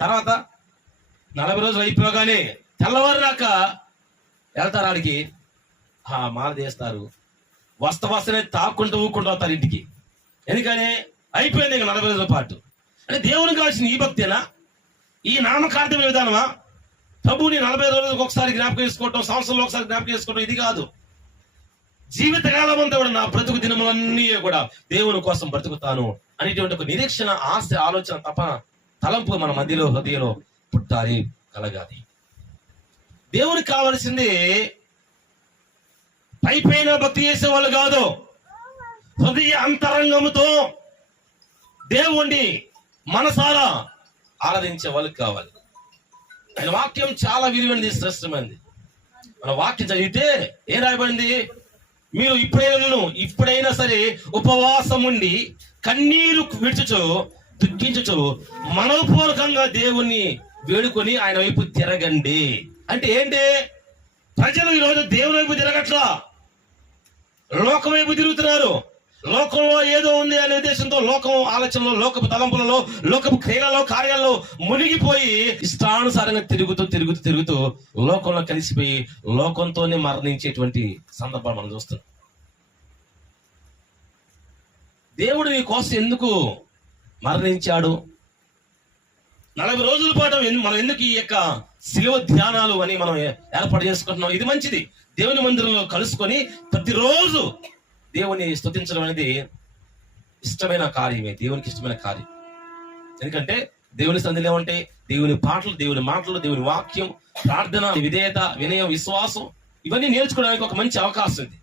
తర్వాత 40 రోజులు అయిపోగానే తెల్లవారునాక వెళ్తారు ఆడికి, మాల తీస్తారు, వస్తనే తాక్కుంటూ ఊక్కుంటూ వస్తారు ఇంటికి. ఎందుకని అయిపోయింది ఇక 40 రోజుల పాటు. అంటే దేవునికి కావాల్సిన ఈ భక్తేనా, ఈ నామకార్థమైన విధానమా? ప్రభుని 40 రోజులకు ఒకసారి జ్ఞాపకం చేసుకోవటం, సంవత్సరంలో ఒకసారి జ్ఞాపకం చేసుకోవటం ఇది కాదు. జీవితకాలం అంతా కూడా నా బ్రతుకు దినములన్నీ కూడా దేవుని కోసం బ్రతుకుతాను అనేటువంటి ఒక నిరీక్షణ, ఆశ, ఆలోచన, తపన, తలంపు మన మధ్యలో హృదయంలో పుట్టాలి, కలగాలి. దేవునికి కావలసింది పైపైన భక్తి చేసేవాళ్ళు కాదు, హృదయ అంతరంగముతో దేవుణ్ణి మనసారా ఆరాధించే వాళ్ళకి కావాలి. ఆయన వాక్యం చాలా విలువైనది, శ్రేష్టమైనది. మన వాక్యం చదివితే ఏం రాయబడింది? మీరు ఇప్పుడైనా సరే ఉపవాసం ఉండి కన్నీరు విడుచుచు దుఃఖించుచు మనోపూర్వకంగా దేవుణ్ణి వేడుకొని ఆయన వైపు తిరగండి. అంటే ఏంటి? ప్రజలు ఈరోజు దేవుని వైపు తిరగట్లా, లోకం వైపు తిరుగుతున్నారు. లోకంలో ఏదో ఉంది అనే ఉద్దేశంతో లోకం ఆలోచనలో, లోకపు తలంపులలో, లోకపు క్రియలలో, కార్యాల్లో మునిగిపోయి ఇష్టానుసారంగా తిరుగుతూ లోకంలో కలిసిపోయి లోకంతోనే మరణించేటువంటి సందర్భాలు మనం చూస్తున్నాం. దేవుడు నీ కోసం ఎందుకు మరణించాడు? 40 రోజుల పాటు మనం ఎందుకు ఈ యొక్క శిలువ ధ్యానాలు అని మనం ఏర్పాటు చేసుకుంటున్నాం? ఇది మంచిది. దేవుని మందిరంలో కలుసుకొని ప్రతిరోజు దేవుని స్తుతించడం అనేది ఇష్టమైన కార్యమే, దేవునికి ఇష్టమైన కార్యం. ఎందుకంటే దేవుని సన్నిధిలో ఏమంటే దేవుని పాటలు, దేవుని మాటలు, దేవుని వాక్యం, ప్రార్థన, విధేయత, వినయం, విశ్వాసం ఇవన్నీ నేర్చుకోవడానికి ఒక మంచి అవకాశం ఇది.